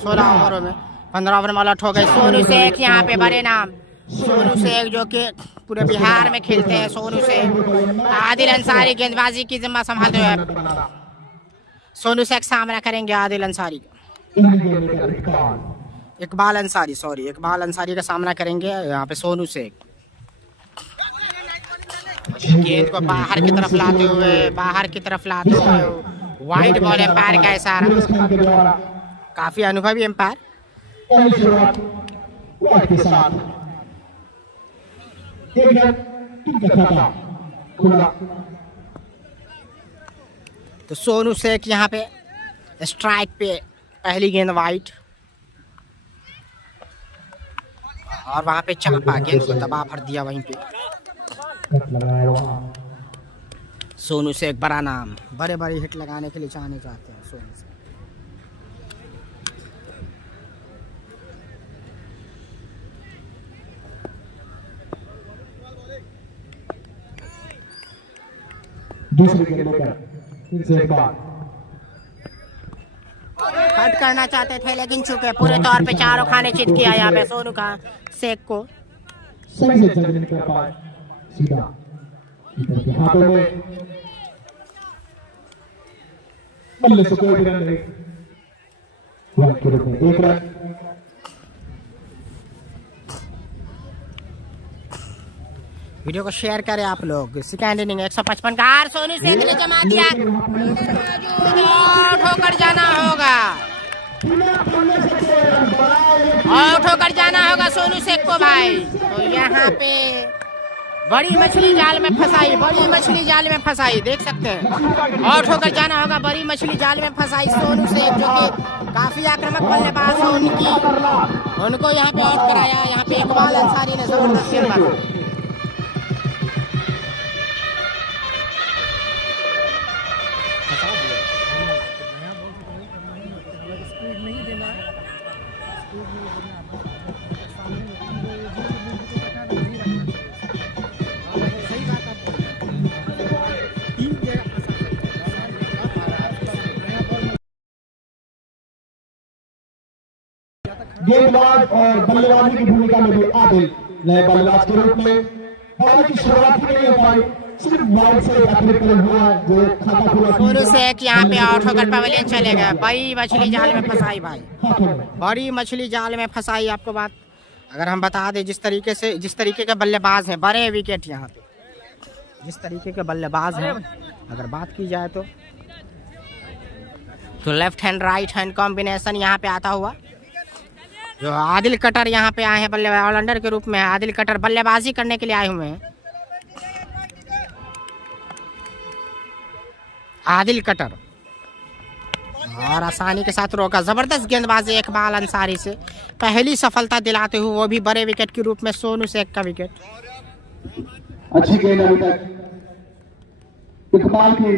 16 ओवरों में 15 ओवर में आउट हो गए। सोनू शेख यहाँ पे बड़े नाम, सोनू शेख जो कि पूरे बिहार में खेलते हैं। सोनू शेख, आदिल अंसारी गेंदबाजी की जिम्मा संभालते हुए। सोनू शेख सामना करेंगे आदिल अंसारी का, इकबाल अंसारी का सामना करेंगे यहाँ पे सोनू शेख। गेंद को बाहर की तरफ लाते हुए वाइड बॉल एम्पायर का इशारा। काफी अनुभवी एम्पायर। तो सोनू शेख यहाँ पे स्ट्राइक पे, पहली गेंद वाइड और वहां पे चापा, गेंद को दबा भर दिया वहीं पे। सोनू शेख बड़ा नाम, बड़े हिट लगाने के लिए चाहते हैं सोनू शेख। दूसरी गेंद लेकर फिर से एक बार कट करना चाहते थे लेकिन चुके पूरे तौर पे चारों खाने चित किया यहाँ पे सोनू का शेख को। सही से जल्दी निकल पाए, सीधा कीपर के हाथों में, बल्ले से कोई भी रन नहीं, वन के रूप में 1 रन। वीडियो को शेयर करें आप लोग। सेकेंड इनिंग 155 का हार, सोनू शेख ने जमा दिया, आउट होकर जाना होगा, आउट होकर जाना होगा सोनू शेख को भाई। तो यहाँ पे बड़ी मछली जाल में फंसाई, देख सकते हैं। आउट होकर जाना होगा, बड़ी मछली जाल में फंसाई सोनू शेख जो कि काफी आक्रामक बल्लेबाज है उनको यहाँ पे आउट कराया। यहाँ पे इकबाल अंसारी ने जबरदस्त गेंदबाजी। गेंदबाज और बल्लेबाजी की भूमिका में भी आदिल नए बल्लेबाज के रूप में बॉल की शुरुआत नहीं हो पाई, सिर्फ वाइड से अतिरिक्त रन हुआ जो खाता खुला। सोनू शेख यहाँ पे आउट होकर पवेलियन चले गए। बड़ी मछली जाल में फंसाई भाई, बड़ी मछली जाल में फंसाई। आपको बात अगर हम बता दें, जिस तरीके के बल्लेबाज हैं, बड़े विकेट यहाँ पे जिस तरीके के बल्लेबाज हैं, अगर बात की जाए तो left hand right hand combination यहाँ पे आता हुआ। जो आदिल कटर यहाँ पे आए हैं बल्लेबाज ऑलराउंडर के रूप में, आदिल कटर बल्लेबाजी करने के लिए आए हुए हैं। आदिल कटर और आसानी के साथ रोका, जबरदस्त गेंदबाजी इकबाल अंसारी से पहली सफलता दिलाते हुए, वो भी बड़े विकेट के रूप में सोनू शेख का विकेट। अच्छी गेंद अभी तक इकबाल की,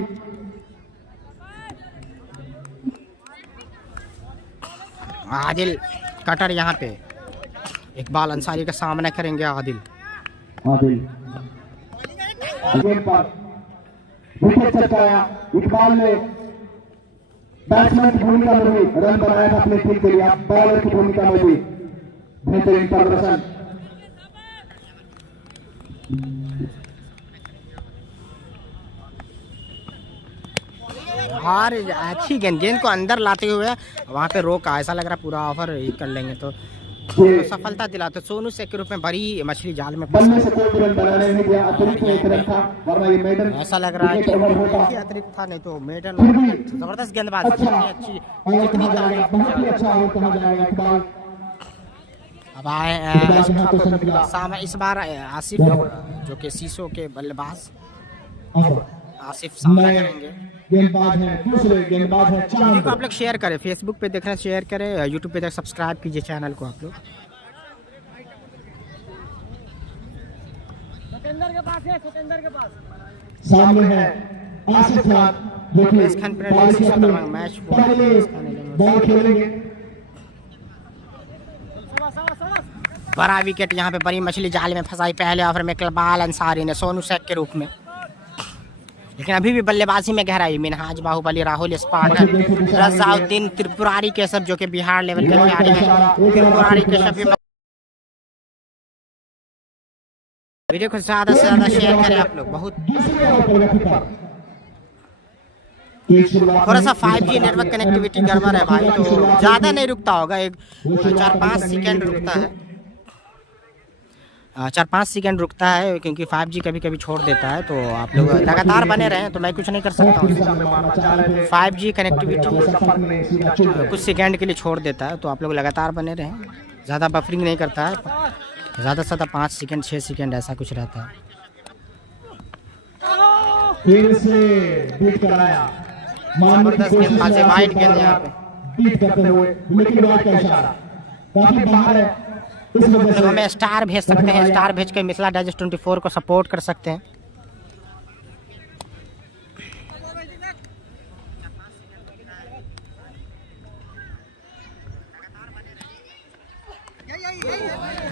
आदिल कटर यहाँ पे इकबाल अंसारी का सामना करेंगे। आदिल गेंद पर विकेट चटकाया, इकबाल ने बैट्समैन की भूमिका में भी रन बनाया था अपने टीम के लिए, बॉलर की भूमिका में भी बेहतरीन प्रदर्शन। और अच्छी गेंद को अंदर लाते हुए वहाँ पे रोका। ऐसा लग रहा है पूरा ओवर कर लेंगे तो सफलता दिलाते। सोनू शेख के रूप में बड़ी मछली जाल में बल्ले से कोई रन बनाने नहीं दिया, अतिरिक्त एक रन था, वरना ये मेडन ऐसा लग रहा है कि अतिरिक्त था, नहीं तो मेडन। जबरदस्त गेंदबाजी, अच्छी अब आए इस बार आसिफ जो कि शीशों के बल्लेबाज आसिफ सामना करेंगे। गेंदबाज है, दूसरे गेंदबाज है चांद। आप लोग शेयर करें, फेसबुक पे देख रहे हैं शेयर करें, यूट्यूब पे तक सब्सक्राइब कीजिए चैनल को आप लोग। सतेंद्र के पास सामने है आसिफ खान जो कि मैच बॉल खेलेंगे। बड़ा विकेट यहाँ पे बड़ी मछली जाल में फंसाई पहले ओवर में इकबाल अंसारी ने सोनू शेख के रूप में। लेकिन अभी भी बल्लेबाजी में गहराई। मिनहाज बाहुबली, राहुल स्पार्टन, रजाउद्दीन, त्रिपुरारी केशव जो कि बिहार लेवल के खिलाड़ी हैं। त्रिपुरारी केशव भी। वीडियो को ज्यादा से ज्यादा शेयर करें आप लोग। बहुत थोड़ा सा 5G नेटवर्क कनेक्टिविटी गड़बड़ है भाई, तो ज़्यादा नहीं रुकता होगा, एक 4-5 सेकेंड रुकता है, 4-5 सेकेंड रुकता है, क्योंकि 5G कभी कभी छोड़ देता है। तो आप लोग लगातार बने रहें, तो मैं कुछ नहीं कर सकता हूँ। 5G कनेक्टिविटी कुछ सेकेंड के लिए छोड़ देता है, तो आप लोग लगातार बने रहें। ज़्यादा बफरिंग नहीं करता है, ज़्यादा से ज़्यादा 5 सेकेंड 6 सेकेंड ऐसा कुछ रहता है। फिर से बीट कराया, जबरदस्त गेंदबाजी, वाइड गेंद यहाँ पे बीट करते हुए, लेकिन वाइड का इशारा काफी बाहर है। इस वजह से हमें स्टार भेज सकते हैं, स्टार भेज के मिथिला डाइजेस्ट 24 को सपोर्ट कर सकते हैं।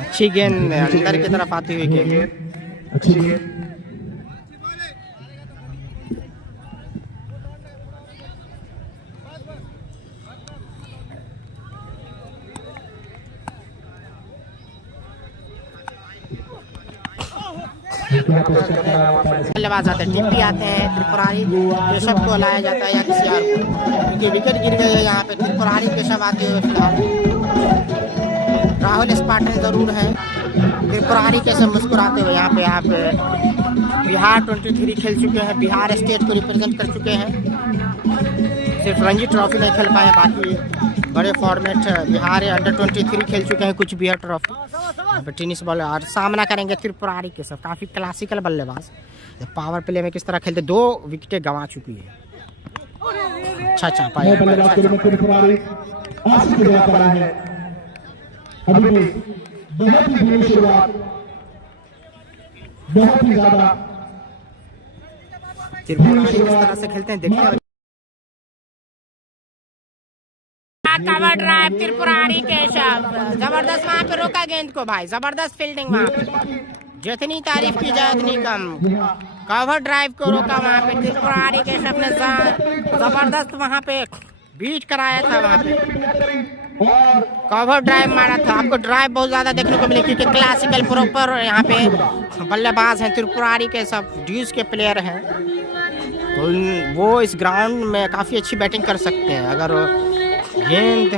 अच्छी गेंद अंदर की तरफ आती हुई गेंद, अच्छी गेंद। बल्लेबाज आते हैं, टिप्पी आते हैं, त्रिपुरारी केशव को लाया जाता है या किसी और को, क्योंकि विकेट गिर गई है यहाँ पे। त्रिपुरारी केशव आते हुए फिलहाल, राहुल स्पार्टन जरूर है। त्रिपुरारी केशव मुस्कुराते हुए यहाँ पे आप बिहार 23 खेल चुके हैं, बिहार स्टेट को रिप्रेजेंट कर चुके हैं। सिर्फ रणजी ट्रॉफी नहीं खेल पाए, बाकी बड़े फॉर्मेट बिहार अंडर 23 खेल चुके हैं, कुछ बिहार ट्रॉफी। टेनिस बॉल और सामना करेंगे त्रिपुरारी केशव, काफ़ी क्लासिकल बल्लेबाज। पावर प्ले में किस तरह खेलते, 2 विकेटें गंवा चुकी है। अच्छा चापा है, अभी भी बहुत ही बुरी शुरुआत, बहुत ही ज्यादा त्रिपुरारी किस तरह से खेलते हैं देखिए। कवर ड्राइव त्रिपुरारी केशव, जबरदस्त वहाँ पे रोका गेंद को भाई, जबरदस्त फील्डिंग वहाँ पे, जितनी तारीफ की जाए उतनी कम। कवर ड्राइव को रोका वहाँ पे त्रिपुरारी केशव ने, जबरदस्त वहाँ पे बीट कराया था, वहाँ पे कवर ड्राइव मारा था। आपको ड्राइव बहुत ज्यादा देखने को मिले, क्योंकि क्लासिकल प्रॉपर यहाँ पे बल्लेबाज हैं त्रिपुरारी केशव, ड्यूज के प्लेयर हैं, तो वो इस ग्राउंड में काफ़ी अच्छी बैटिंग कर सकते हैं। अगर गेंद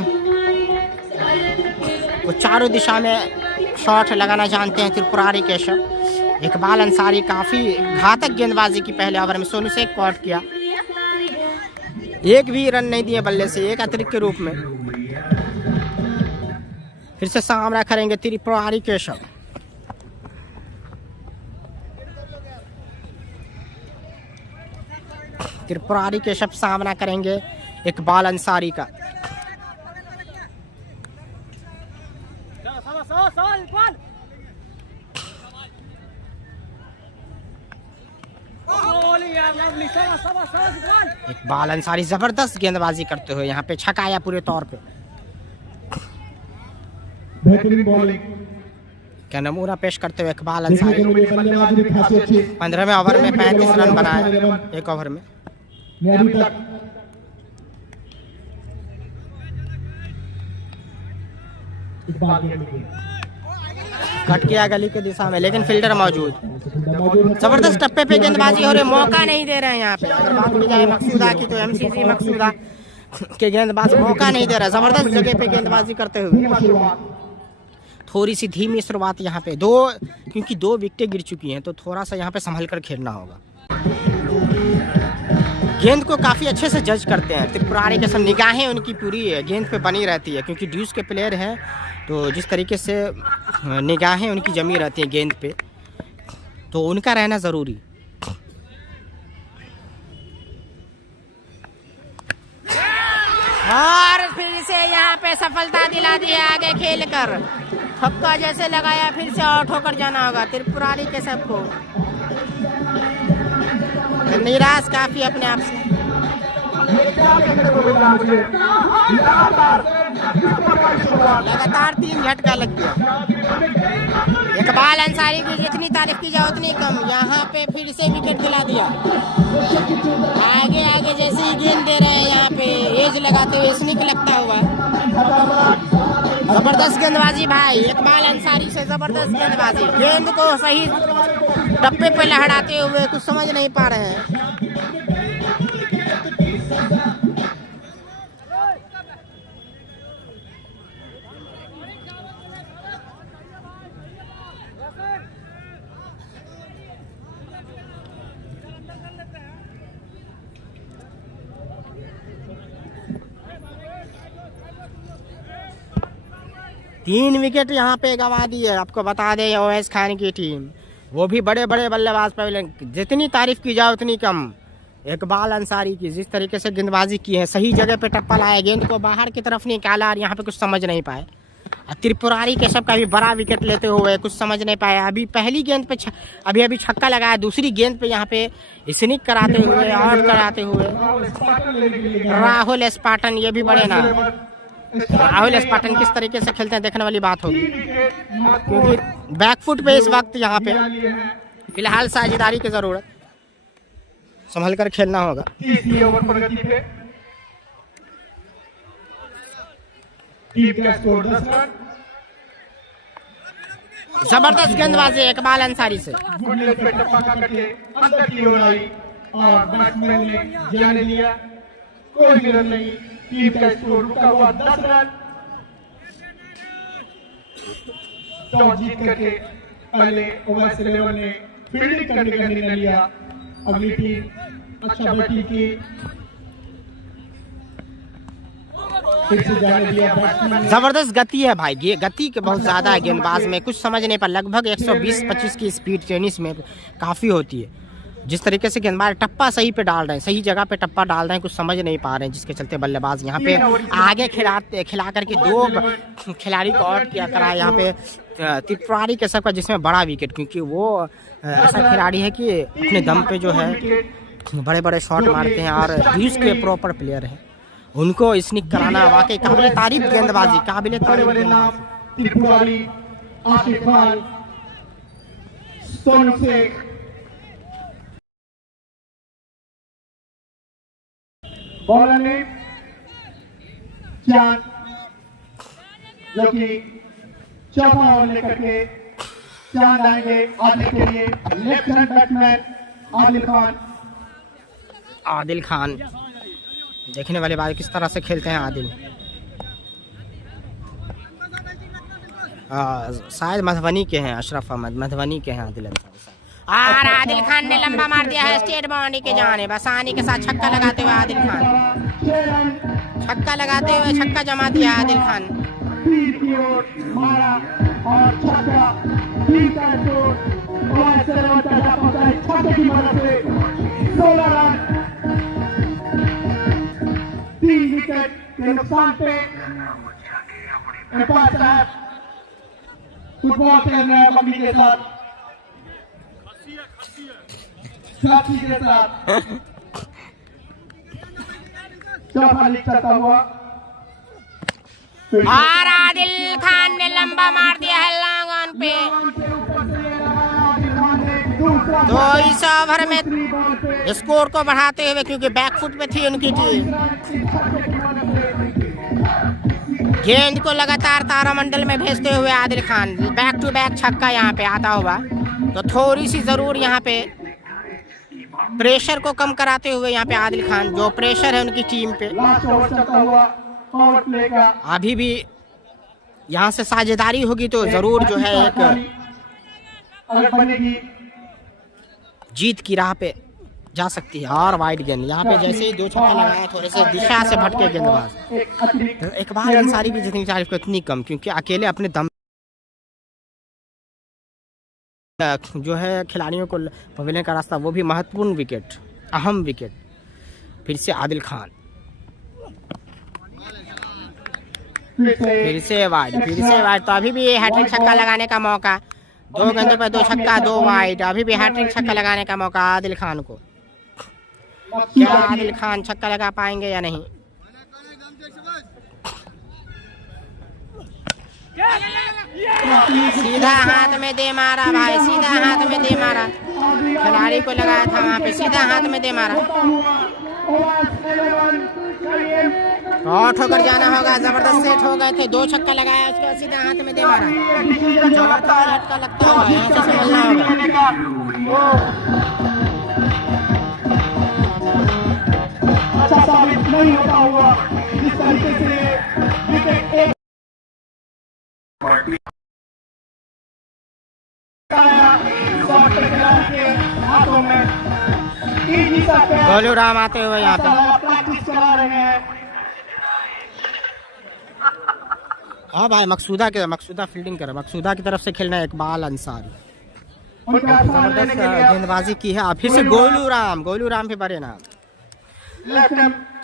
वो चारों दिशा में शॉट लगाना जानते हैं त्रिपुरारी केशव। इकबाल अंसारी काफ़ी घातक गेंदबाजी की पहले ओवर में, सोनू शेख को आउट किया, एक भी रन नहीं दिए बल्ले से, एक अतिरिक्त के रूप में। फिर से सामना करेंगे त्रिपुरारी केशव। त्रिपुरारी केशव सामना करेंगे इकबाल अंसारी का। इकबाल अंसारी जबरदस्त गेंदबाजी करते हुए यहाँ पे छकाया पूरे तौर पे। बेहतरीन बॉलिंग क्या नमूना पेश करते हुए इकबाल अंसारी 15वें ओवर में 35 रन बनाए, एक ओवर में। कट किया गली के दिशा में, लेकिन फील्डर मौजूद। जबरदस्त टप्पे पे गेंदबाजी हो रही, मौका नहीं दे रहे हैं यहाँ पे। अगर बात की जाए मकसूदा की, तो MCC मकसूदा के गेंदबाज मौका नहीं दे रहा, जबरदस्त जगह पे गेंदबाजी करते हुए। थोड़ी सी धीमी शुरुआत यहाँ पे, क्योंकि 2 विकेटें गिर चुकी हैं, तो थोड़ा सा यहाँ पे संभल कर खेलना होगा। गेंद को काफ़ी अच्छे से जज करते हैं त्रिपुरारी के, सब निगाहें उनकी पूरी गेंद पे बनी रहती है, क्योंकि ड्यूज के प्लेयर हैं, तो जिस तरीके से निगाहें उनकी जमी रहती हैं गेंद पे, तो उनका रहना ज़रूरी। और फिर से यहाँ पे सफलता दिला दी है आगे खेलकर, छक्का जैसे लगाया, फिर से आउट होकर जाना होगा त्रिपुरारी के सबको। निराश काफी अपने आप से। लगातार 3 झटका लग गया, इकबाल अंसारी की जितनी तारीफ की जाए उतनी कम। यहाँ पे फिर से विकेट दिला दिया। आगे आगे जैसे ही गेंद दे रहे हैं यहाँ पे एज लगाते हुए स्निक लगता हुआ। जबरदस्त गेंदबाजी भाई, इकबाल अंसारी से जबरदस्त गेंदबाजी। गेंद को सही डब्बे पे लहराते हुए कुछ समझ नहीं पा रहे हैं। तीन विकेट यहाँ पे गंवा दी है। आपको बता दें ओवैस खान की टीम, वो भी बड़े बड़े बल्लेबाज पहले, जितनी तारीफ की जाए उतनी कम। इकबाल अंसारी की जिस तरीके से गेंदबाजी की है, सही जगह पे टप्पा लाया, गेंद को बाहर की तरफ निकाला और यहाँ पे कुछ समझ नहीं पाए। त्रिपुरारी केशव का भी बड़ा विकेट लेते हुए कुछ समझ नहीं पाया। अभी पहली गेंद पे अभी छक्का लगाया, दूसरी गेंद पे यहाँ पे स्निक कराते हुए, आउट कराते हुए राहुल स्पार्टन। ये भी बड़े ना, राहुल स्पार्टन किस तरीके से खेलते हैं देखने वाली बात होगी, क्योंकि बैकफुट पे इस वक्त यहाँ पे फिलहाल साझेदारी की जरूरत, संभल कर खेलना होगा। जबरदस्त गेंदबाजी इकबाल अंसारी से। टीम का स्कोर रुका हुआ 10 रन। टॉस जीत करके पहले ओवैस 11 ने फील्डिंग करने का निर्णय लिया। अगली टीम अच्छा बैटिंग की, फिर से जाने दिया बैट्समैन। जबरदस्त गति है भाई, ये गति के बहुत ज्यादा है गेंदबाज में, कुछ समझ नहीं पा। लगभग 120-25 की स्पीड टेनिस में काफी होती है। जिस तरीके से गेंदबाज टप्पा सही पे डाल रहे हैं, सही जगह पे टप्पा डाल रहे हैं, कुछ समझ नहीं पा रहे हैं, जिसके चलते बल्लेबाज यहाँ पे आगे खिला करके 2 खिलाड़ी को आउट किया करा। यहाँ पे त्रिपुरारी केशव का जिसमें बड़ा विकेट, क्योंकि वो ऐसा खिलाड़ी है कि अपने दम पे जो है बड़े बड़े शॉट मारते हैं और बीच के प्रॉपर प्लेयर है। उनको स्निक कराना वाकई काबिल तारीफ गेंदबाजी, काबिल तारीफ। बॉलर ने चांद, जो कि चौथा ओवर लेकर के चांद आएंगे आदिल के लिए। Left hand batsman Adil Khan देखने वाले बात किस तरह से खेलते हैं आदिल। शायद मधुबनी के हैं, अशरफ अहमद मधुबनी के हैं आदिल। और आदिल खान ने लंबा मार दिया है स्टेट बाउंड्री के जाने, आसानी के साथ छक्का लगाते हुए आदिल खान, छक्का लगाते हुए छक्का जमा दिया आदिल खान। नुकसान पे अंपायर साहब फुटबॉल खेल रहे हैं बकरी के साथ, साथी के साथ चौथा लीग चलता हुआ। और आदिल खान ने लंबा मार दिया है लॉन्ग ऑन पे। तो इस ओवर में स्कोर को बढ़ाते हुए, क्योंकि बैकफुट पे थी उनकी टीम, गेंद को लगातार तारामंडल में भेजते हुए Adil Khan back to back छक्का यहाँ पे आता हुआ। तो थोड़ी सी जरूर यहाँ पे प्रेशर को कम कराते हुए यहाँ पे आदिल खान, जो प्रेशर है उनकी टीम पे, अभी भी यहाँ से साझेदारी होगी तो जरूर जो है एक जीत की राह पे जा सकती है। और वाइड गेंद यहाँ पे जैसे ही 2 छक्का लगाया, थोड़े से दिशा से भटके गेंदबाज। तो इकबाल अंसारी की जितनी तारीफ को इतनी कम, क्योंकि अकेले अपने दम जो है खिलाड़ियों को पवेलियन का रास्ता, वो भी महत्वपूर्ण विकेट, अहम विकेट। फिर से आदिल खान, फिर से वाइड। तो अभी भी हैट्रिक छक्का लगाने का मौका, 2 गेंदों पर 2 छक्का 2 वाइड। अभी भी हैट्रिक छक्का लगाने का मौका आदिल खान को। क्या आदिल खान छक्का लगा पाएंगे या नहीं? सीधा हाथ में दे मारा भाई, सीधा हाथ में दे मारा, खिलाड़ी को लगाया था वहाँ पे, सीधा हाथ में दे मारा। और ठोकर जाना होगा, जबरदस्त सेट हो गए थे, 2 छक्का लगाया, उसके बाद सीधा हाथ में दे मारा। जोरदार झटका लगता हुआ यहाँ से समझना होगा। अच्छा साबित नहीं होता हुआ जिस तरीके से विकेट गोलू राम आते हुए यहाँ पे प्रैक्टिस करा रहे हैं। हाँ भाई, मकसूदा फील्डिंग करे, मकसूदा की तरफ से खेलना है इकबाल अंसारी। जबरदस्त गेंदबाजी की है। फिर से गोलू राम भी बड़े नाम,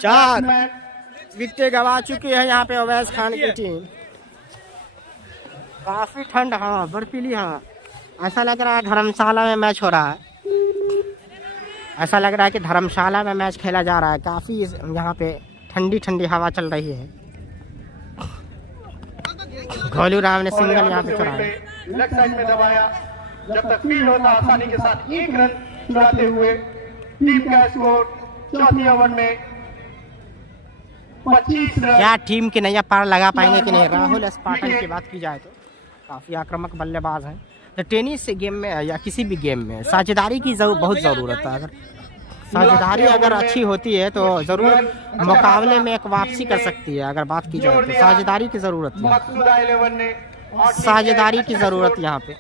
4 विकेट गवा चुकी है यहाँ पे अवैस खान की टीम। काफी ठंड, हाँ बर्फीली, हाँ ऐसा लग रहा है धर्मशाला में मैच हो रहा है, ऐसा लग रहा है कि धर्मशाला में मैच खेला जा रहा है। काफी यहाँ पे ठंडी ठंडी हवा चल रही है। गोलू राम ने सिंगल यहाँ पे चढ़ाया, लेग साइड में दबाया, जब तक फील्ड होता आसानी के साथ 1 रन चुराते हुए टीम का स्कोर चौथी ओवर में 25 रन। क्या टीम की नैया पार लगा पाएंगे कि नहीं? राहुल स्पार्टन की बात की जाए तो काफी आक्रामक बल्लेबाज हैं। तो टेनिस गेम में या किसी भी गेम में साझेदारी की बहुत ज़रूरत है। अगर साझेदारी अगर अच्छी होती है तो ज़रूर मुकाबले में एक वापसी कर सकती है। अगर बात की जाए तो साझेदारी की ज़रूरत है, साझेदारी की ज़रूरत यहाँ पे।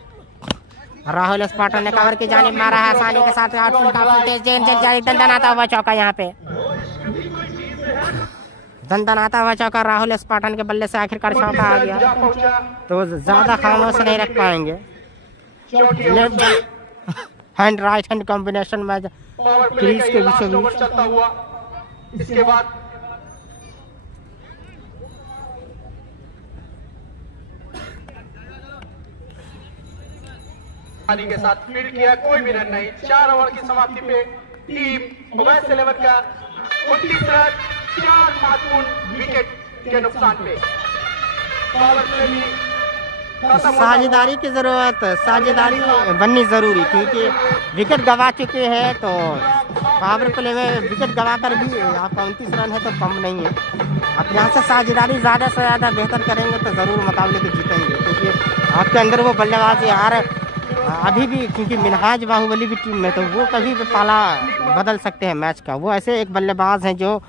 राहुल स्पार्टन ने कवर की जानिब मारा है आसानी के साथ, आउटफील्ड काफी तेज, दंदनाता हुआ चौका यहाँ पे, दंदनाता हुआ चौका राहुल स्पार्टन के बल्ले से आखिरकार चौका आ गया। तो ज़्यादा खामोश नहीं रख पाएंगे। Left hand right hand combination में क्रीज के बीचों बीच। इसके बाद के साथ फील्ड किया, कोई भी रन नहीं। 4 ओवर की समाप्ति पे टीम ओवैस 11 का 29 रन 4 महत्वपूर्ण विकेट के नुकसान पे। पावर प्ले भी साझेदारी की जरूरत, साझेदारी बननी जरूरी, क्योंकि विकेट गवा चुके हैं। तो पावर प्ले में विकेट गवा कर भी आपका 29 रन है तो कम नहीं है। आप यहाँ से साझेदारी ज़्यादा से ज़्यादा बेहतर करेंगे तो ज़रूर मुकाबले को जीतेंगे, क्योंकि आपके अंदर वो बल्लेबाजी यार अभी भी, क्योंकि मिनहाज बाहुबली भी टीम में, तो वो कभी भी पाला बदल सकते हैं मैच का। वो ऐसे एक बल्लेबाज हैं जो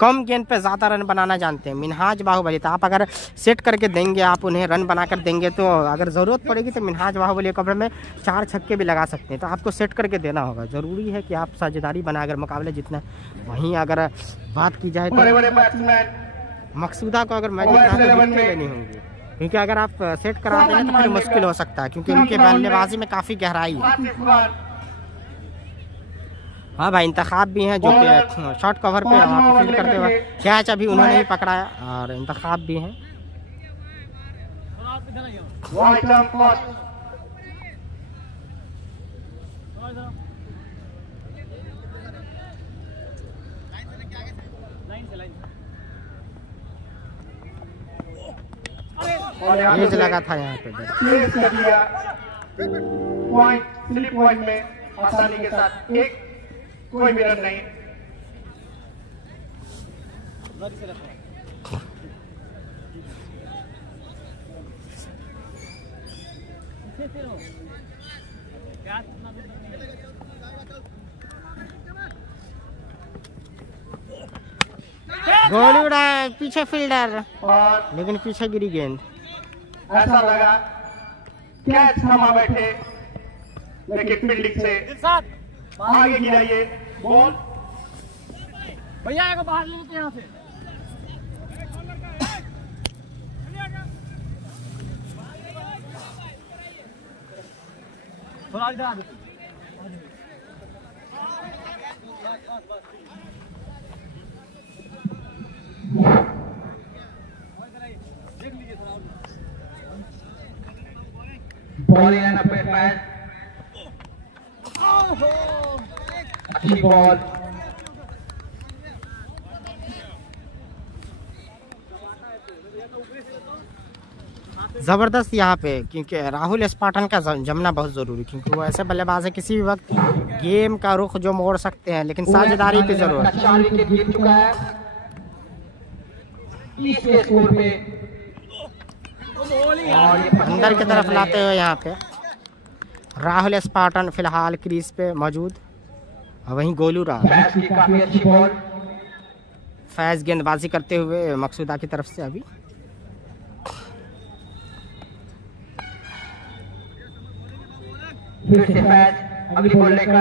कम गेंद पे ज़्यादा रन बनाना जानते हैं, मिनहाज बाहुबली। तो आप अगर सेट करके देंगे, आप उन्हें रन बना कर देंगे, तो अगर ज़रूरत पड़ेगी तो मिनहाज बाहुबली कवर में 4 छक्के भी लगा सकते हैं। तो आपको सेट करके देना होगा। ज़रूरी है कि आप साझेदारी बना अगर मुकाबले जीतना। वहीं अगर बात की जाए तो मकसूदा को अगर मैच जीतना तो विकेट लेनी होंगी, क्योंकि अगर आप सेट करा देंगे तो फिर मुश्किल हो सकता है, क्योंकि उनके बल्लेबाजी में काफ़ी गहराई है। हाँ भाई, इंतखाब भी हैं जो कि शॉर्ट कवर पे आप फील्ड करते हुए कैच अभी उन्होंने ही पकड़ाया, और इंतखाब भी हैं। एज लगा था यहाँ पे, पॉइंट में आसानी के साथ एक, कोई भी रन नहीं। गोल उड़ा पीछे फील्डर, और लेकिन पीछे गिरी गेंद। ऐसा लगा कैच थमा बैठे, लेकिन फील्डिंग से आगे गिराइए बॉल। भैया को बाहर ले लेते यहाँ से। थोड़ा इधर आ दो। बॉल इन पे मैच, अच्छी बॉल। ज़बरदस्त यहाँ पे, क्योंकि राहुल स्पार्टन का जमना बहुत ज़रूरी, क्योंकि वो ऐसे बल्लेबाज है किसी भी वक्त गेम का रुख जो मोड़ सकते हैं, लेकिन साझेदारी की ज़रूरत। 4 विकेट गिर चुका है 30 के स्कोर पे। अंदर की तरफ लाते हुए यहाँ पे राहुल स्पार्टन फिलहाल क्रीज पे मौजूद, और वहीं गोलू राम फैज की काफी अच्छी बॉल। फैज गेंदबाजी करते हुए मकसूदा की तरफ से अभी फिर से फैज अगली बॉल लेकर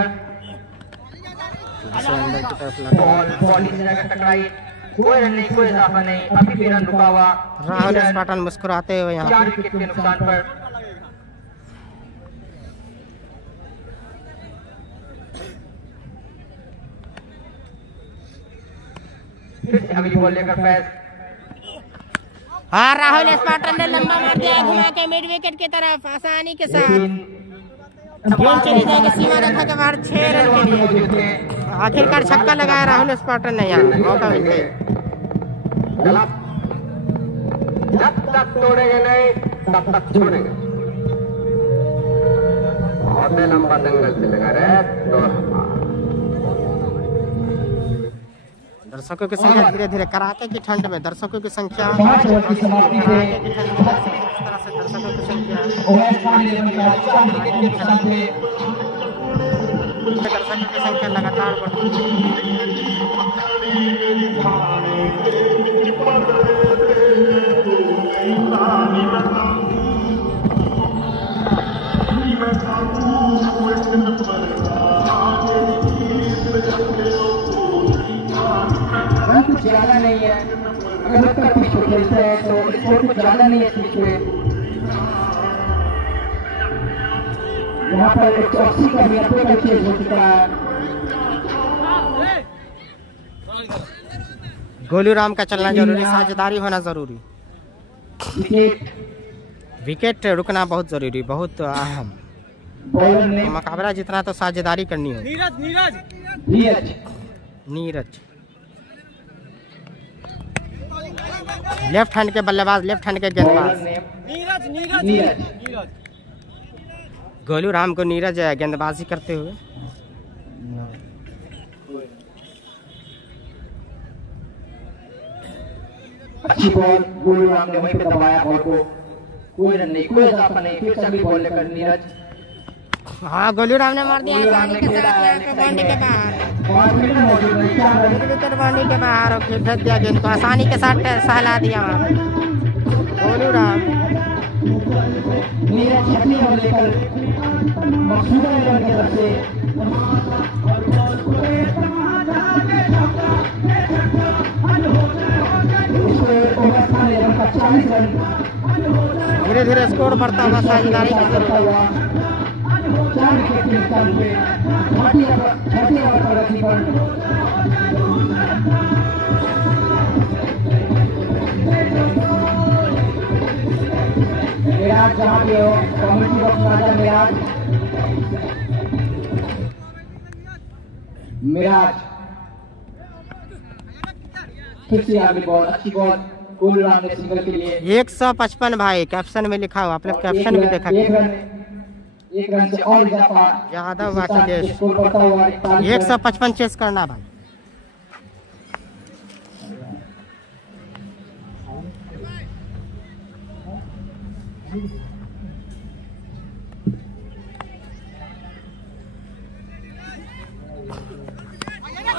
अंदर की तरफ लाते हुए बॉल इस जगह टकराई, कोई रन नहीं, कोई इजाफा नहीं, अभी भी रन रुका हुआ। राहुल स्पार्टन मुस्कुराते हुए यहाँ 4 विकेट के नुकसान पर। फिर से अगली बॉल लेकर फैज। हाँ, राहुल स्पार्टन ने लंबा मार दिया घुमा के मिड विकेट की तरफ आसानी के साथ। गेंद चली जाएगी सीमा रेखा के बाहर 6 रन के लिए। आखिरकार छक्का लगाया राहुल स्पार्टन ने, यहाँ मौका मिल गई। जब तक तोड़ेंगे नहीं तब तक छोड़ेंगे। बहुत लंबा दंगल चलेगा रे। दर्शकों की संख्या धीरे धीरे कड़ाके की ठंड में दर्शकों की संख्या समाप्ति पे इस तरह से दर्शकों की संख्या दर्शकों की संख्या लगातार बढ़ती कुछ ज्यादा नहीं है, अगर उत्तर पिच पे खेलते हैं तो स्कोर कुछ ज्यादा नहीं है इस पिच पे। यहाँ पर 180 का भी अपने का चेज हो चुका है। गोलू राम का चलना जरूरी, साझेदारी होना जरूरी, विकेट रुकना बहुत जरूरी, बहुत अहम। बॉलर ने मुकाबला जितना तो साझेदारी करनी होगी। नीरज नीरज नीरज नीरज लेफ्ट हैंड के बल्लेबाज, लेफ्ट हैंड के बॉलर गेंदबाज नीरज नीरज नीरज नीरज गोलू राम को नीरज गेंदबाजी करते हुए अच्छी बॉल, गोलू राम ने वहीं पे दबाया बॉल को, कोई रन नहीं, कोई इजाफा नहीं। फिर से अगली बॉल लेकर नीरज। हाँ, गोलू राम ने मार दिया गोलू राम आसानी ने के खेला साथ है, यहाँ पे बाउंड्री के बाहर, 5 मिनट मौजूद है, 4 रन। विकेट बाउंड्री के बाहर और फिर फेंक दिया गेंद को, आसानी के साथ सहला दिया वहाँ पे गोलू राम। नीरज छठी रन लेकर मकसूदा रन की तरफ से ओवर 40 रन धीरे धीरे स्कोर बढ़ता हुआ, साझेदारी की जरूरत। 4 विकेट के नुकसान पे छठी ओवर पर रखी पर मिराज जहाँ पे हो कम्युनिटी बॉक्स राजा मिराज फिर से अगली बॉल, अच्छी बॉल, गोलू राम ने सिंगल के लिए 155 भाई कैप्शन में लिखा हुआ, आप लोग कैप्शन भी देखा एक रन से और इजाफा यादव वाकिलेश स्कोर बढ़ता हुआ 155 चेस करना भाई।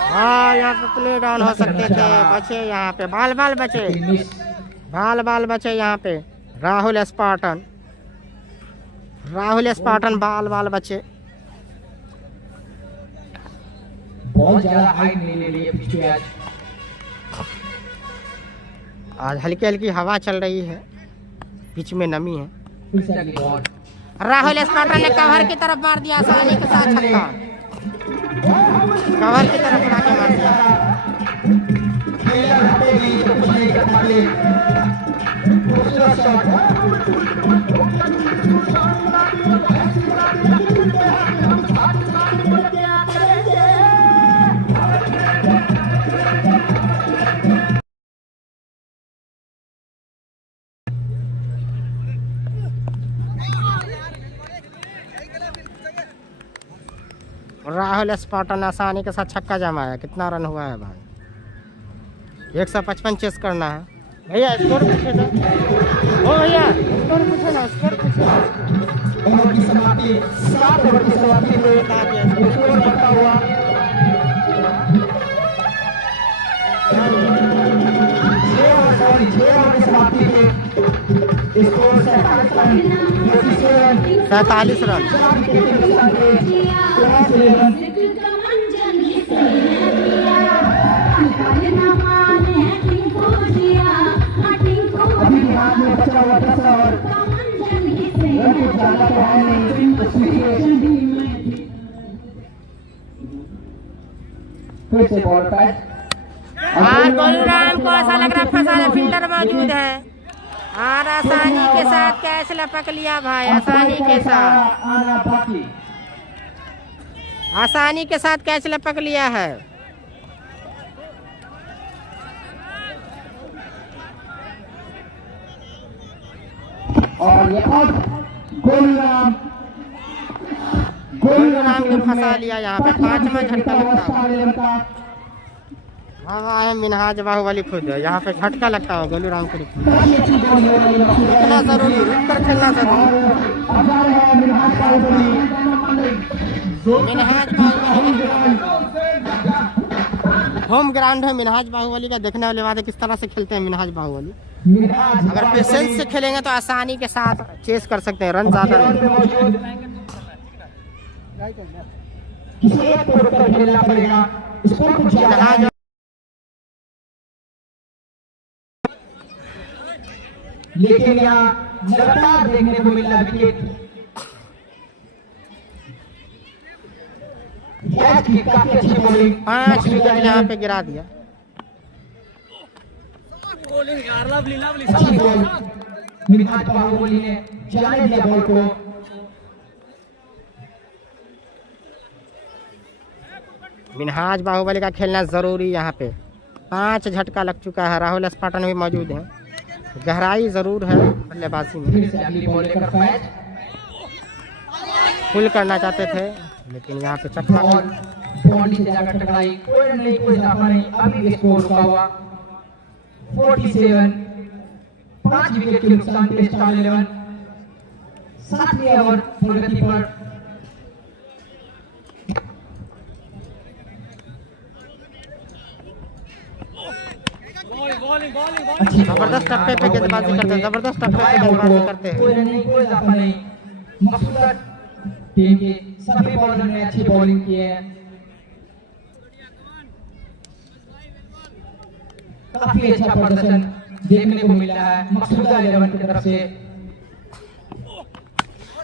हाँ, यहाँ पे प्ले डाउन हो सकते थे, बचे यहाँ पे बाल बाल बचे, बाल बाल बचे यहाँ पे राहुल स्पार्टन बाल बाल बचे। बहुत ज्यादा हाइट नहीं ले रही है पिच पे आज हल्की हल्की हवा चल रही है, पिच में नमी है। फिर से अगली बॉल, राहुल स्पार्टन ने कवर की तरफ मार दिया, आसानी के साथ छक्का, कवर की तरफ उड़ा के मार दिया। खेला हटेगी तो कुछ नहीं कर पाते। खूबसूरत शॉट, राहुल स्पाटन आसानी के साथ छक्का जमाया। कितना रन हुआ है भाई? 155 चेस करना है भैया। स्कोर पूछे ना, ओ भैया स्कोर पूछे ना, स्कोर पूछे ना। ओवर की समाप्ति, 7 ओवर की समाप्ति में स्कोर बढ़ता हुआ 6 ओवर की समाप्ति में स्कोर 47 रन, 47 रन। 4 विकेट के नुकसान में 11 रन। अभी भी हाथ में बचा हुआ 10 ओवर, रन कुछ ज्यादा तो है नहीं, इसलिए फिर से बॉल पैच और गोलूराम को ऐसा लग रहा है फंसा फील्डर मौजूद है और आसानी के साथ कैच लपक लिया भाई। आसानी के साथ, आना बाकी। आसानी के साथ कैच लपक लिया है। और ये अब गोलूराम को फंसा लिया यहाँ पे। 5वां झटका लगता है। हाँ है मिनहाज बाहुबली खुद है यहाँ पे। झटका लगता है गोलूराम को। रुकना जरूरी, रुक कर खेलना जरूरी। मिनहाज बाहुबली होम ग्राउंड है मिनहाज बाहुबली का। देखने वाले बात है किस तरह से खेलते हैं मिनहाज बाहुबली। अगर पेशेंस से खेलेंगे तो आसानी के साथ चेस कर सकते हैं, रन ज्यादा नहीं। लेकिन यहाँ लगातार देखने को मिल रहा विकेट। काफी अच्छी बॉलिंग, 5 विकेट यहाँ पे गिरा दिया। अच्छी बॉल मिनहाज बाहुबली ने जाने दिया बॉल को। मिनहाज बाहुबली का खेलना जरूरी यहाँ पे। 5 झटका लग चुका है। राहुल स्पाटन भी मौजूद है। गहराई जरूर है बल्लेबाजी में। फिर से अगली बॉल लेकर पैच, फुल करना चाहते थे लेकिन यहाँ पे चक्का बॉडी से जाकर टकराई। कोई रन नहीं, कोई इजाफा नहीं। अभी भी स्कोर रुका हुआ 47। 5 विकेट के नुकसान पे स्टार 11 7वें ओवर प्रगति पर। जबरदस्त टप्पे पे गेंदबाजी करते हैं। जबरदस्त टप्पे पे गेंदबाजी करते हैं। कोई रन नहीं, कोई इजाफा नहीं। मकसूदा टीम के सभी बॉलर ने अच्छी बॉलिंग की है। काफी अच्छा प्रदर्शन देखने को मिला है मकसूदा 11 की तरफ से।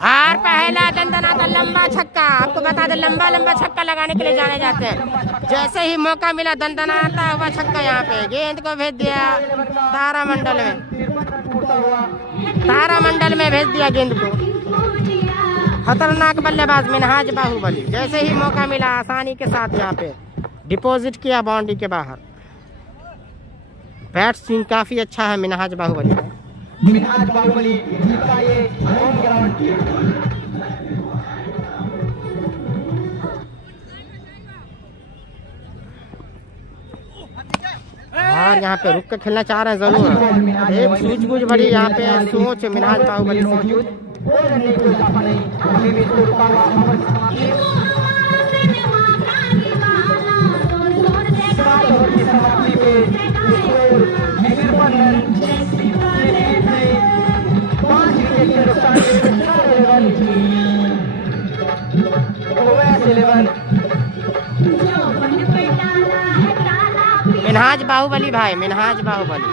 और पहला दंदनाता लंबा छक्का। आपको बता दें लंबा छक्का लगाने के लिए जाने जाते हैं। जैसे ही मौका मिला दंदनाता हुआ छक्का यहाँ पे। गेंद को भेज दिया तारामंडल में। तारामंडल में भेज दिया गेंद को। खतरनाक बल्लेबाज मिनहाज बाहुबली। जैसे ही मौका मिला आसानी के साथ यहाँ पे डिपॉजिट किया बाउंड्री के बाहर। बैट स्विंग काफी अच्छा है मिनहाज बाहुबली का। मिनहाज बाहुबली जीता ये होम ग्राउंड। और यहाँ पे रुक के खेलना चाह रहे हैं जरूर। एक सूझबूझ भरी यहाँ पे सोच मिनहाज बाहुबली मौजूद। मिनहाज बाहुबली भाई, मिनहाज बाहुबली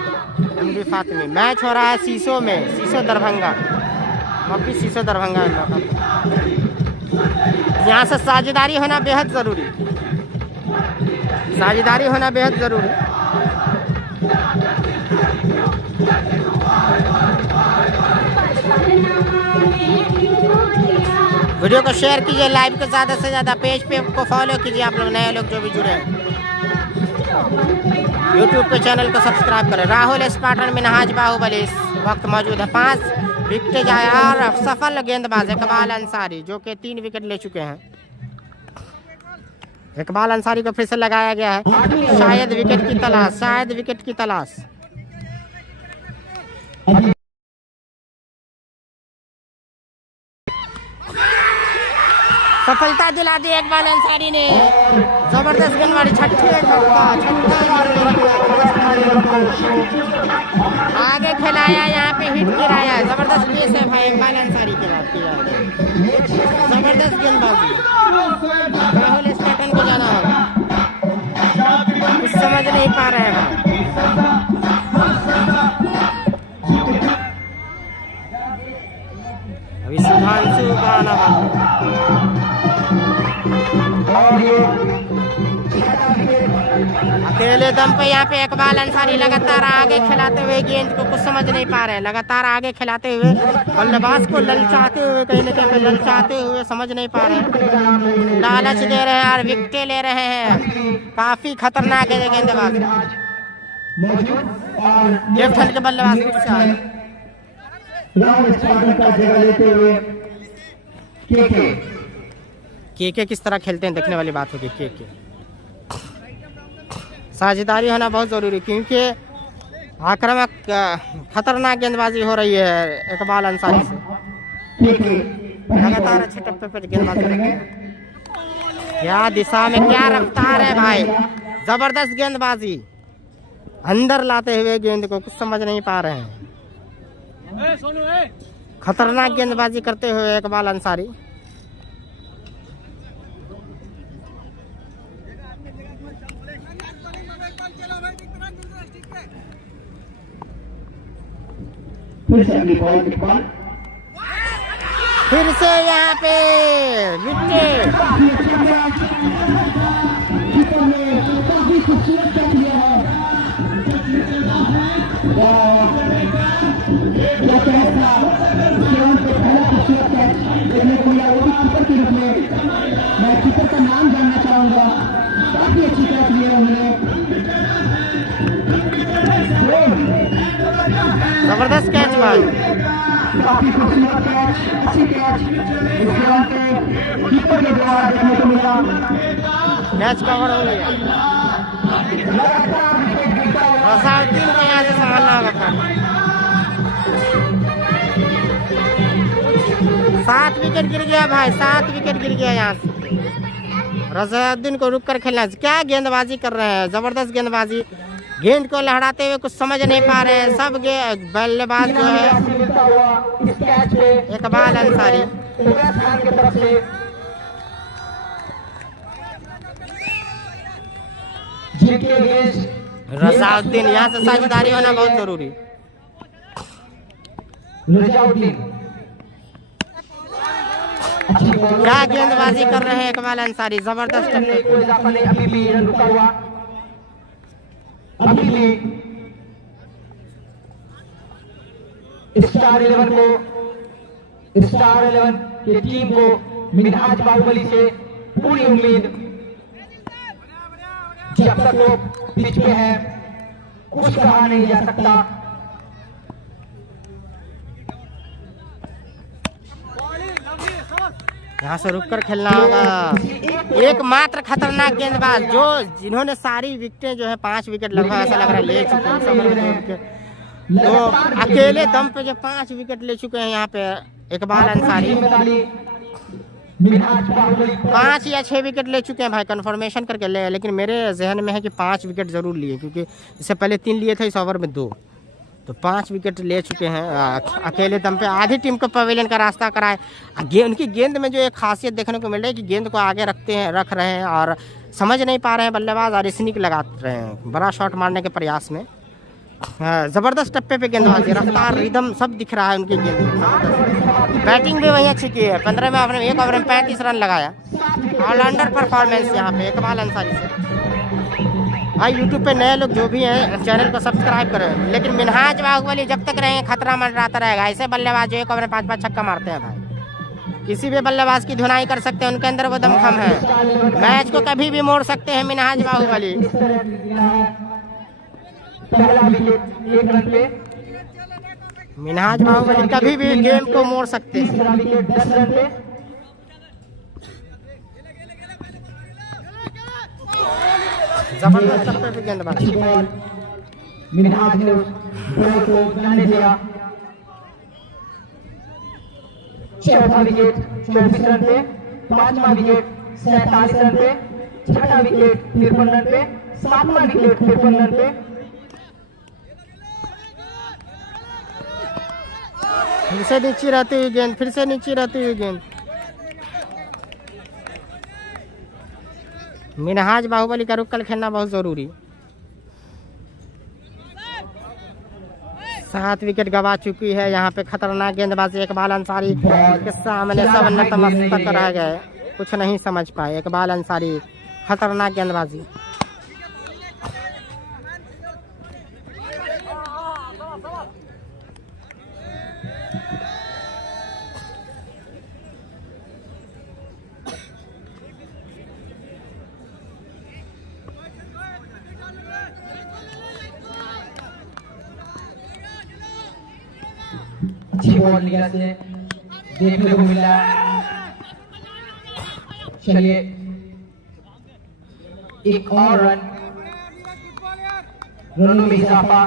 एमडी फातिमी। मैच हो रहा है शीशो में, शीशो दरभंगा। मक्की शीशो दरभंगा में। यहाँ से साझेदारी होना बेहद जरूरी। साझेदारी होना बेहद जरूरी। वीडियो को शेयर कीजिए, लाइव को ज़्यादा से ज़्यादा, पेज पे को फॉलो कीजिए। आप लोग नए लोग जो भी जुड़े हैं यूट्यूब पे चैनल को सब्सक्राइब करें। राहुल स्पाटन मिनहाज बाहुबली इस वक्त मौजूद है। 5 विकेट जाए और सफल गेंदबाज इकबाल अंसारी जो कि 3 विकेट ले चुके हैं। इकबाल अंसारी को फिर से लगाया गया है, शायद विकेट की तलाश, शायद विकेट की तलाश। सफलता दिला दी इकबाल अंसारी ने, जबरदस्त गेंदबाजी, छठे आगे खिलाया, यहाँ पे हिट गिराया, जबरदस्त पेस है भाई इकबाल अंसारी की बात की जाए, जबरदस्त गेंदबाजी। राहुल स्टेटन को जाना होगा, कुछ समझ नहीं पा रहे हैं भाई। अभी सुधांशु का आना बाकी, अकेले दम पे यहाँ पे इकबाल अंसारी लगातार आगे खिलाते हुए गेंद को कुछ समझ नहीं पा रहे हैं, लगातार आगे खिलाते हुए बल्लेबाज को ललचाते हुए, कहीं न कहीं ललचाते हुए, समझ नहीं पा रहे हैं, लालच दे रहे हैं और विकेटें ले रहे हैं। काफी खतरनाक है गेंदबाज, लेफ्ट हैंड के बल्लेबाज के किस तरह खेलते हैं देखने वाली बात होगी। के साझेदारी होना बहुत जरूरी, क्योंकि आक्रामक खतरनाक गेंदबाजी हो रही है इकबाल अंसारी से, लगातार अच्छे टप्पे पर गेंदबाजी कर रहे हैं। क्या दिशा में क्या रफ्तार है भाई, जबरदस्त गेंदबाजी, अंदर लाते हुए गेंद को कुछ समझ नहीं पा रहे हैं, खतरनाक गेंदबाजी करते हुए इकबाल अंसारी। फिर से यहाँ पे विकेट, मैं कीपर का नाम जानना चाहूंगा, काफी अच्छी तरह किया उन्होंने, जबरदस्त कैच भाई, काफी खूबसूरत कैच, अच्छी कैच कीपर के द्वारा देखने को मिला, कैच कवर हो गया। रसाउद्दीन को यहाँ से संभालना होगा, 7 विकेट गिर गया भाई, 7 विकेट गिर गया यहाँ से। रसाउद्दीन को रुक कर खेलना, क्या गेंदबाजी कर रहे हैं, जबरदस्त गेंदबाजी, गेंद को लहराते हुए कुछ समझ नहीं पा रहे हैं सब बल्लेबाज जो है इकबाल अंसारी। रसाउद्दीन, यहाँ से साझेदारी होना बहुत जरूरी। क्या गेंदबाजी कर रहे हैं इकबाल अंसारी, जबरदस्त। अभी भी स्टार 11 की टीम को मिनहाज बाहुबली से पूरी उम्मीद, जब तक वो पिच पे है कुछ कहा नहीं जा सकता। यहाँ से रुककर खेलना होगा। एकमात्र खतरनाक गेंदबाज जो जिन्होंने सारी विकेटें जो है 5 विकेट लगभग ऐसा लग रहा है ले चुके हैं, तो अकेले दम पे जो 5 विकेट ले चुके हैं यहाँ पे इकबाल अंसारी, 5 या 6 विकेट ले चुके हैं भाई, कंफर्मेशन करके ले, लेकिन मेरे जहन में है कि 5 विकेट जरूर लिए, क्योंकि इससे पहले 3 लिए थे, इस ओवर में 2, तो 5 विकेट ले चुके हैं अकेले दम पे। आधी टीम को पवेलियन का रास्ता कराए। उनकी गेंद में जो एक खासियत देखने को मिल रही है कि गेंद को आगे रख रहे हैं और समझ नहीं पा रहे हैं बल्लेबाज, और स्निक लगा रहे हैं बड़ा शॉट मारने के प्रयास में। जबरदस्त टप्पे पे गेंदबाजी, रफ्तार, रिदम सब दिख रहा है उनकी गेंद में। बैटिंग भी वही अच्छी की है, 15 में आपने 1 ओवर में 35 रन लगाया, ऑलराउंडर परफॉर्मेंस यहाँ पे इकबाल अंसारी से। भाई यूट्यूब पे नए लोग जो भी हैं चैनल को सब्सक्राइब करें, लेकिन मिनहाज बाहुबली जब तक रहेंगे खतरा मंडराता रहेगा। ऐसे बल्लेबाज जो 1 ओवर में 5-5 छक्का मारते हैं भाई, किसी भी बल्लेबाज की धुनाई कर सकते हैं, उनके अंदर वो दमखम है, मैच को कभी भी मोड़ सकते हैं मिनहाज बाहुबली। मिनहाज बाहुबली कभी भी गेम को मोड़ सकते हैं। जबरदस्त टप्पे पे गेंदबाजी। अच्छी बॉल, मिनहाज ने उस बॉल को जाने दिया। चौथा विकेट 24 रन पे, पांचवा विकेट 47 रन पे, छठा विकेट 53 रन पे, सातवां विकेट 53 रन पे। फिर से नीचे रहती हुई गेंद, फिर से नीचे रहती हुई गेंद। मिनहाज बाहुबली का रुक कर खेलना बहुत जरूरी। 7 विकेट गवा चुकी है। यहाँ पे खतरनाक गेंदबाजी इकबाल अंसारी के सामने सब नतमस्तक रह गए, कुछ नहीं समझ पाए। इकबाल अंसारी खतरनाक गेंदबाजी। अच्छी बॉल निकला से देखने को मिला। चलिए एक और रनों में इजाफा।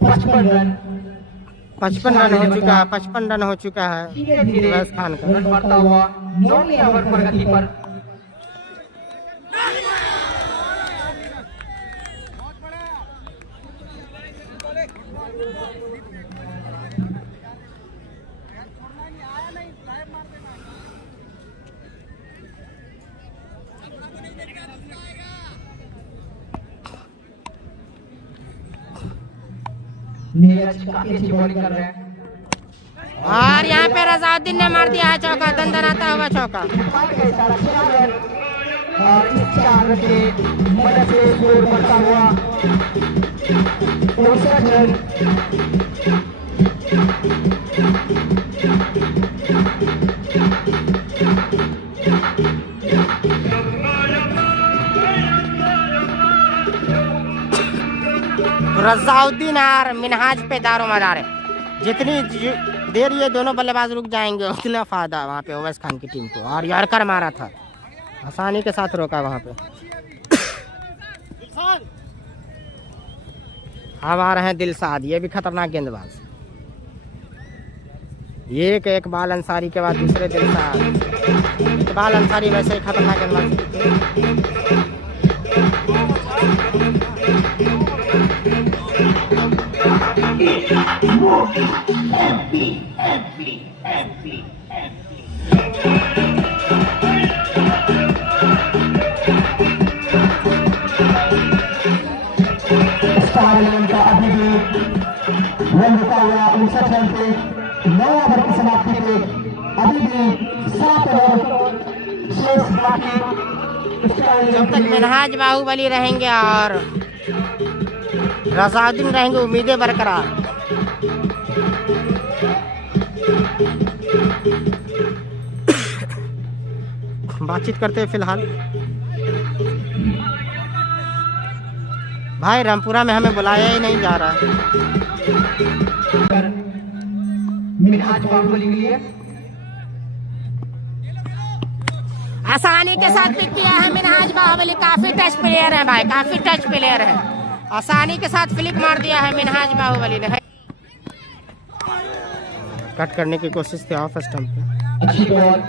55 रन 55 रन हो चुका है। 55 रन हो चुका है धीरे धीरे उवैस खान का। रन बढ़ता हुआ 9वें ओवर प्रगति पर। नीरज काफी अच्छी बॉलिंग कर रहे हैं। और यहाँ पे रजाउद्दीन ने मार दिया है चौका, दंदनाता हुआ चौका। और इस 4 रन के मदद से स्कोर बढ़ता हुआ 59 रन। रजाउद्दीन और मिनहाज पे दारो मदार है। जितनी देर ये दोनों बल्लेबाज रुक जाएंगे उतना फायदा वहाँ पे उवैस खान की टीम को। और यॉर्कर मारा था, आसानी के साथ रोका वहाँ पे। अब आ रहे हैं दिलशाद, ये भी खतरनाक गेंदबाज। ये एक इकबाल अंसारी के बाद दूसरे दिलशाद। इकबाल अंसारी वैसे ही खतरनाक गेंदबाज। का अभी भी रन रुका हुआ 59 रन पे। 9 ओवर की समाप्ति पे अभी भी 7 ओवर शेष बाकी। जब तक मिनहाज बाहुबली रहेंगे और रजाउद्दीन रहेंगे उम्मीदें बरकरार। बातचीत करते हैं फिलहाल। भाई रामपुरा में हमें बुलाया ही नहीं जा रहा। मिनहाज बाहुबली के लिए आसानी के साथ पिक किया है मिनहाज बाहुबली। काफी टच प्लेयर है भाई, काफी टच प्लेयर है। आसानी के साथ फ्लिक मार दिया है मिनहाज बाहुबली ने। कट करने की कोशिश थी ऑफ स्टंप पे। अच्छी बॉल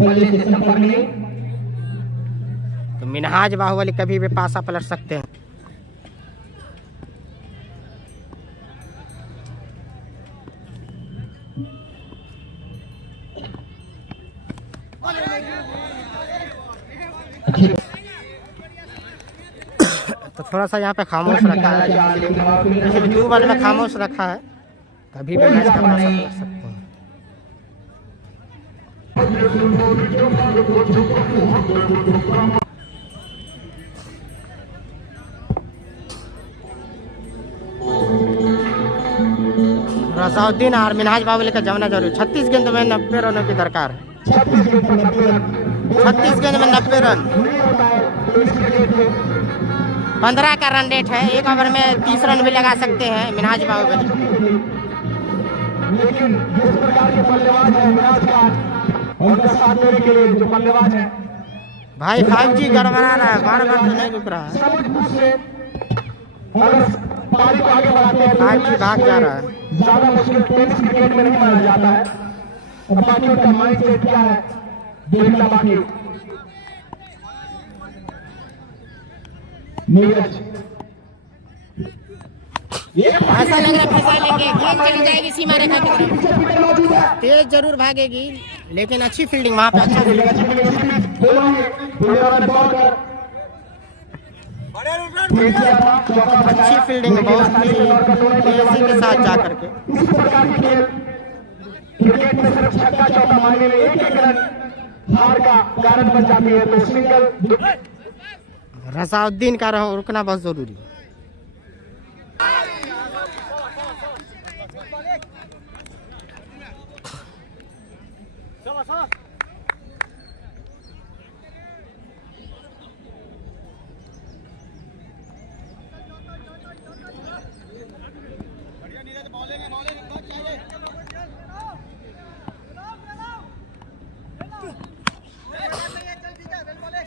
बल्ले से संपर्क में। तो मिनहाज बाहुबली कभी भी पासा पलट सकते हैं। तो थोड़ा सा यहाँ पे खामोश रखा है, पिछले 2 बॉल में खामोश रखा है। कभी भी मैच का पासा पलट सकते हैं। रजाउद्दीन और मिनहाज बाहुबली का जमना जरूरी। 36 गेंद में 90 रनों की दरकार है। 36 गेंद में 90 रन। 15 का रन रेट है। 1 ओवर में 30 रन भी लगा सकते हैं मिनहाज बाहुबली। लेकिन जिस प्रकार के बल्लेबाज है मिनहाज खान, उनका साथ देने के लिए जो बल्लेबाज है भाई 5G गड़बड़ा रहा है, बार बार तो नहीं रुक रहा है। अगर पारी को आगे बढ़ाते हैं 5G भाग जा रहा है। ज्यादा मुश्किल टेनिस क्रिकेट में नहीं माना जाता है। और बाकी उनका माइंड सेट क्या है देखना बाकी। नीरज ऐसा लग रहा है फिसा लेंगे, गेंद चली जाएगी सीमा रेखा की तरफ। मौजूद है। तेज जरूर भागेगी लेकिन अच्छी फील्डिंग वहां पे, अच्छा फील्डिंग। अच्छी फील्डिंग, बहुत तेजी के साथ जा करके। क्रिकेट में सिर्फ छक्का चौका मारने में एक रन हार का कारण बन जाती है। तो सिंगल रसाउद्दीन का रुकना बहुत जरूरी है।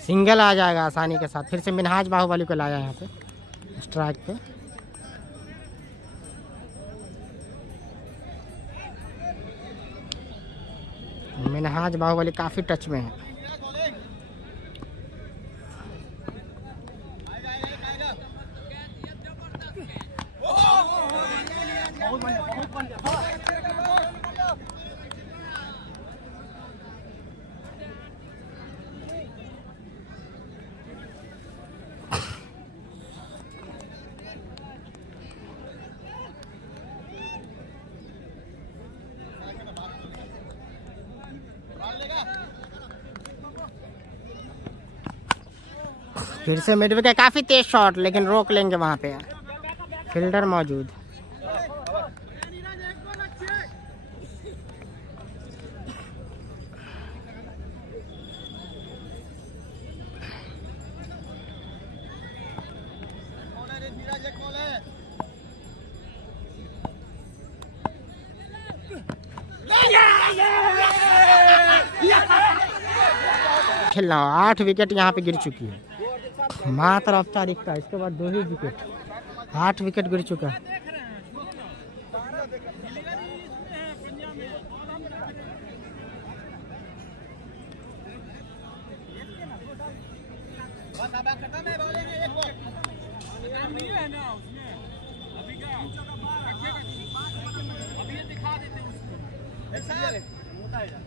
सिंगल आ जाएगा आसानी के साथ। फिर से मिनहाज बाहुबली को लाया यहाँ पे स्ट्राइक पे। मिनहाज बाहुबली काफी टच में है। फिर से मिड विकेट, काफी तेज शॉट लेकिन रोक लेंगे वहां पे, फील्डर मौजूद। खेलना 8 विकेट यहाँ पे गिर चुकी है मात्र औपचारिक का। इसके बाद 2 ही विकेट, 8 विकेट गिर चुका है।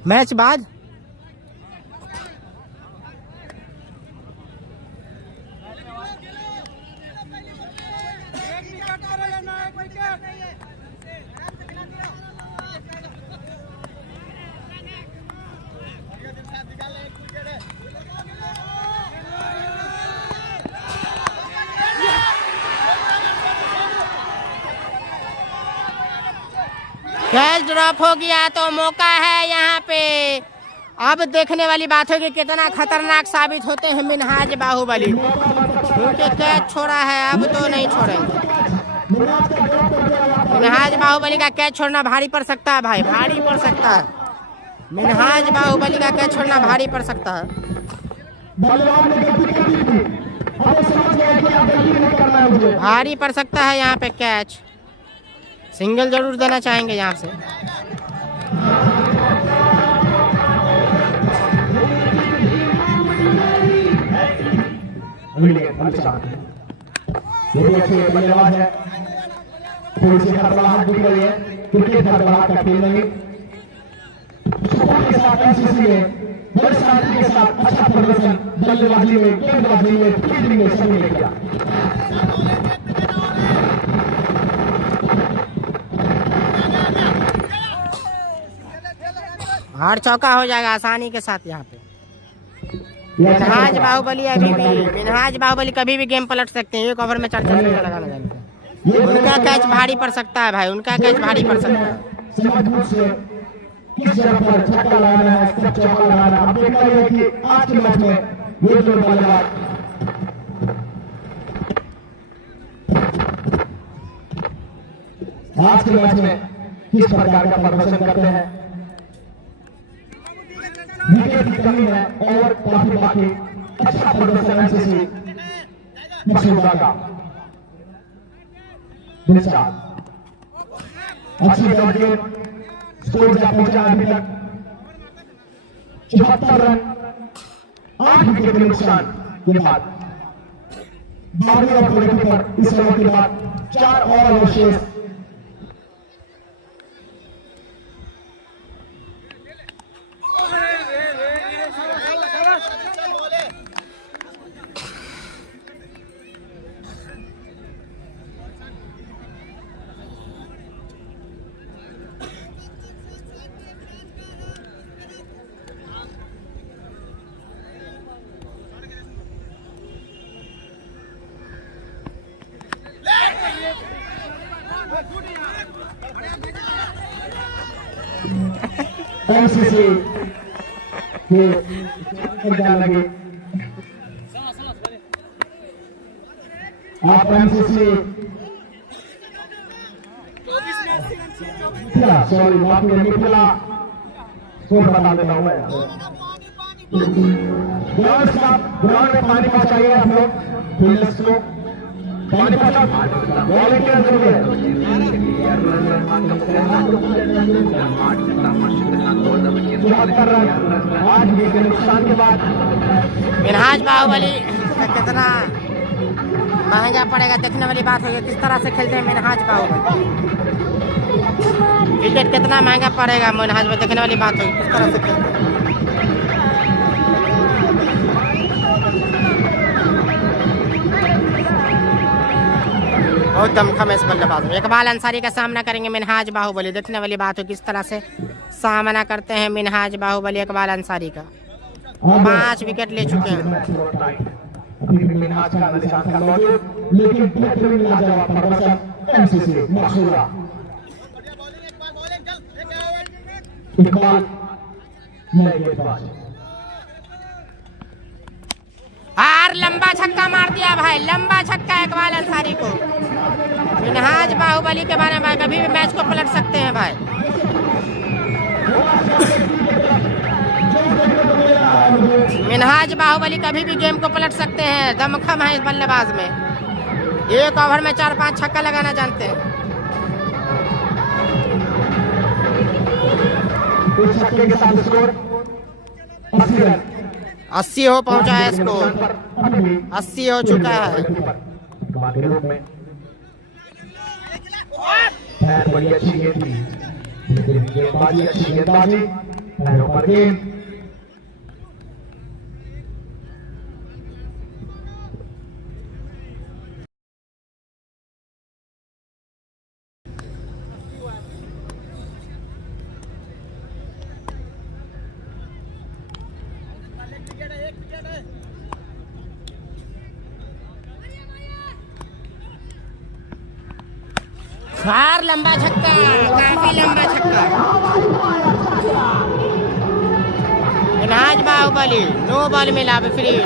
मैच बाद कैच ड्रॉप हो गया तो मौका है यहाँ पे। अब देखने वाली बात है कि कितना खतरनाक साबित होते हैं मिनहाज बाहुबली, क्योंकि कैच छोड़ा है, अब तो नहीं छोड़ेंगे। मिनहाज बाहुबली का कैच छोड़ना भारी पड़ सकता है भाई, भारी पड़ सकता है। मिनहाज बाहुबली का कैच छोड़ना भारी पड़ सकता है। भारी पड़ सकता है यहाँ पे कैच। सिंगल जरूर देना चाहेंगे यहाँ से। बल्लेबाज है, थोड़ी सी हड़बड़ाहट दिख रही है। क्रिकेट हड़बड़ाहट का खेल नहीं, सुकून के साथ एमसीसी में बड़े साथी के साथ अच्छा प्रदर्शन बल्लेबाजी में, गेंदबाजी में, फील्डिंग में सभी ने किया। हार चौका हो जाएगा आसानी के साथ यहाँ पे। मिनहाज बाहुबली कभी भी गेम पलट सकते हैं। एक ओवर में 4 लगाना जानते हैं। उनका कैच भारी पड़ सकता है भाई, उनका कैच भारी पड़ सकता है। किस जगह पर छक्का लगाना है, कब चौका लगाना है। अब देखना है कि आज के मैच में ये दो बल्लेबाज आज के मैच में किस प्रकार का प्रदर्शन करते हैं। विकेट की कमी है, ओवर काफी बाकी। अच्छा प्रदर्शन एमसीसी मसूदा का। अच्छी विकेट, स्कोर जा पहुंचा अभी तक 74 रन, 8 विकेट के नुकसान के बाद 12वें ओवर पर इस ओवर के बाद 4 और अवशेष। एमसीसी के लगे आप एमसीसी सॉरी माफी मिथिला स्कोर बता देता हूं मैं। ग्राउंड में पानी पहुंचाइए आप लोग, फील्डर्स को पानी पहुंचा, वॉलंटियर्स हो गए। 74 रन, 8 विकेट के नुकसान के बाद मिनहाज बाहुबली कितना महंगा पड़ेगा देखने वाली बात है। किस तरह से खेलते हैं मिनहाज बाहुबली, विकेट कितना महंगा पड़ेगा मिनहाज में देखने वाली बात है। किस तरह से खेलते हैं, बहुत दमखम है इस बल्लेबाज में। इकबाल अंसारी का सामना करेंगे मिनहाज बाहुबली, देखने वाली बात हो किस तरह से सामना करते हैं मिनहाज बाहुबली इकबाल अंसारी का। 5 विकेट ले चुके हैं। मिनहाज का निशान का मौजूद, लेकिन बेहतरीन लाजवाब प्रदर्शन एमसीसी मसूदा। इकबाल नए गेंदबाज और लंबा छक्का मार दिया भाई, लंबा छक्का इकबाल अंसारी को। मिनहाज बाहुबली के बारे में कभी भी मैच को पलट सकते हैं भाई। मिनहाज बाहुबली कभी भी गेम को पलट सकते हैं, दमखम है इस बल्लेबाज में। एक ओवर में 4-5 छक्का लगाना जानते हैं। इस छक्के के साथ स्कोर 80 रन, 80 हो पहुंचा है स्कोर, 80 हो चुका है। बड़ी अच्छी गेंद थी, गेंदबाजी अच्छी गेंदबाजी, पैरों पर गेंद। बाहर लंबा छक्का, काफी लंबा छक्का। मिनहाज बाहुबली नो बॉल मिला विपरीत।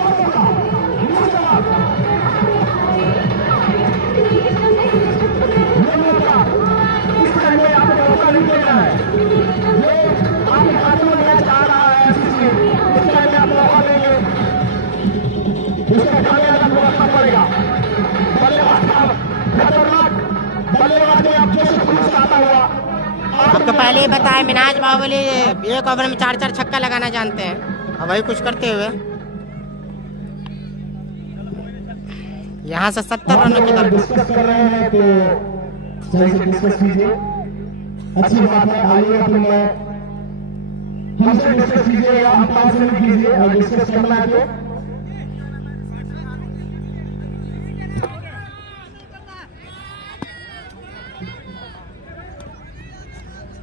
आपको पहले ही बताया मिनहाज बाहुबली एक ओवर में 4-4 छक्का लगाना जानते हैं। अब वही कुछ करते हुए यहाँ से 70 रनों की तरफ डिस्कस कर रहे हैं, तो सही से डिस्कस कीजिए। अच्छी बात है, आइए अपने में हमसे डिस्कस कीजिए या अंपायर से भी कीजिए। और डिस्कस करना है तो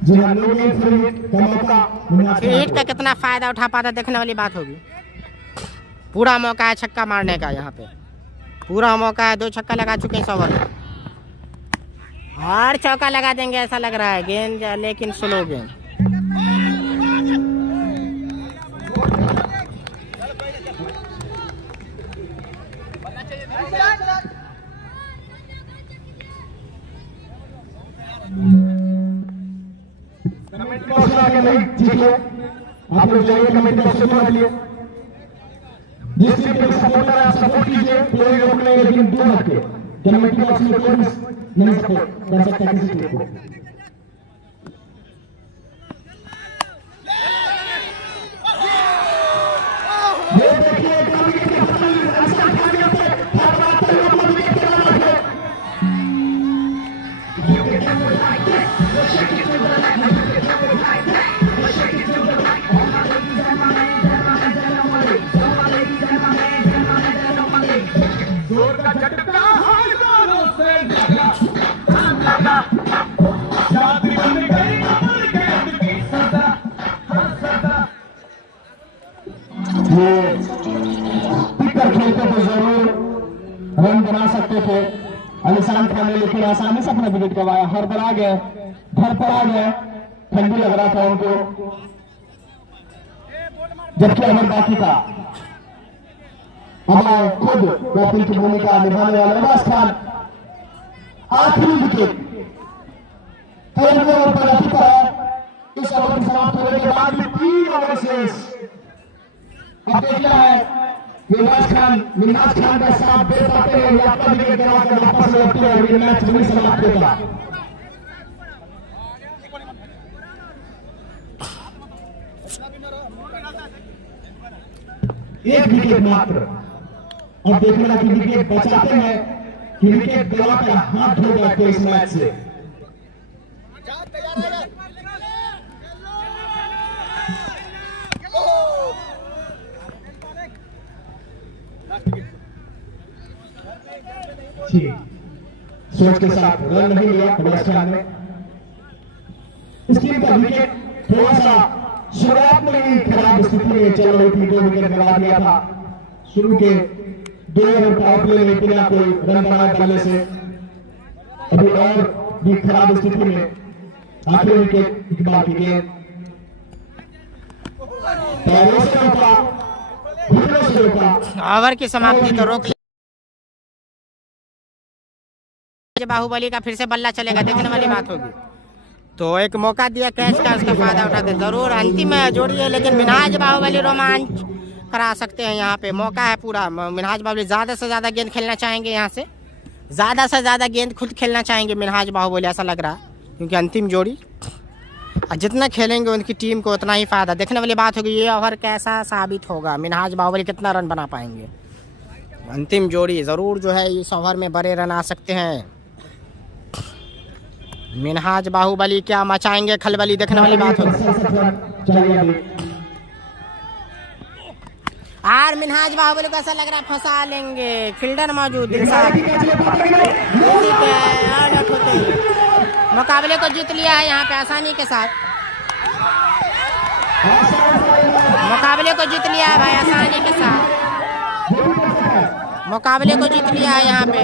जी हाँ, हिट का कितना फायदा उठा पाता देखने वाली बात होगी। पूरा मौका है छक्का मारने का, यहाँ पे पूरा मौका है। 2 छक्का लगा चुके हैं इस ओवर में, और चौका लगा देंगे ऐसा लग रहा है। गेंद लेकिन स्लो गेंद। ठीक है, आप लोग जाइए कमेटी बॉक्स में बैठ लिए। जिस टीम के सपोर्टर है सपोर्ट कीजिए, कोई रोक नहीं, लेकिन दूर हटके। कमेटी बॉक्स में कोई नहीं सपोर्ट कर सकता किसी टीम को। ये देखिए खेलते तो जरूर रन बना सकते थे अलीशान खान ने, लेकिन आसानी से अपना विकेट गवाया। हर पर आ गए, घर पर आ गए, ठंडी लग रहा था उनको, जबकि अमर बाकी था। अब खुद बैटिंग की भूमिका निभाने वाले अब्बास खान, आखिरी विकेट 3 ओवर पर अभी पर है। इस ओवर समाप्त होने के बाद भी 3 ओवर शेष। अब देखना है मिन्हाज खान का साथ दे पाते हैं या अपना विकेट गंवाकर वापस लौटते हैं। ये मैच वही समाप्त होगा। एक विकेट मात्र। अब देखना कि विकेट बचाते हैं कि विकेट गंवाकर हाथ धो जाते इस मैच से। सोच के साथ रन नहीं लिया अब्बास खान ने। इस टीम का विकेट थोड़ा सा शुरुआत में ही खराब स्थिति में चल रही थी, 2 विकेट गंवा दिया था शुरू के 2 ओवर पावर प्ले में बिना कोई रन बना डालने से। अभी और भी खराब स्थिति में आखिरी विकेट इकबाल की गेंद पैरों से रोका, घुटनों से रोका। ओवर की समाप्ति तो रोक बाहुबली का फिर से बल्ला चलेगा, देखने वाली बात होगी। तो एक मौका दिया कैच का, उसका फायदा उठाते जरूर। अंतिम जोड़ी है, लेकिन मिन्हाज बाहुबली रोमांच करा सकते हैं। यहाँ पे मौका है पूरा। मिन्हाज बाहुबली ज्यादा से ज्यादा गेंद खेलना चाहेंगे, यहाँ से ज्यादा से ज्यादा गेंद खुद खेलना चाहेंगे मिन्हाज बाहुबली, ऐसा लग रहा है, क्योंकि अंतिम जोड़ी जितना खेलेंगे उनकी टीम को उतना ही फायदा। देखने वाली बात होगी ये ओवर कैसा साबित होगा, मिन्हाज बाहुबली कितना रन बना पाएंगे। अंतिम जोड़ी जरूर जो है इस ओवर में बड़े रन आ सकते हैं। मिन्हाज बाहुबली क्या मचाएंगे खलबली, देखने वाली बात होगी। और मिन्हाज बाहुबली को ऐसा लग रहा है फंसा लेंगे, फील्डर मौजूद मुकाबले को जीत लिया है यहाँ पे आसानी के साथ। मुकाबले को जीत लिया है भाई आसानी के साथ, मुकाबले को जीत लिया है यहाँ पे।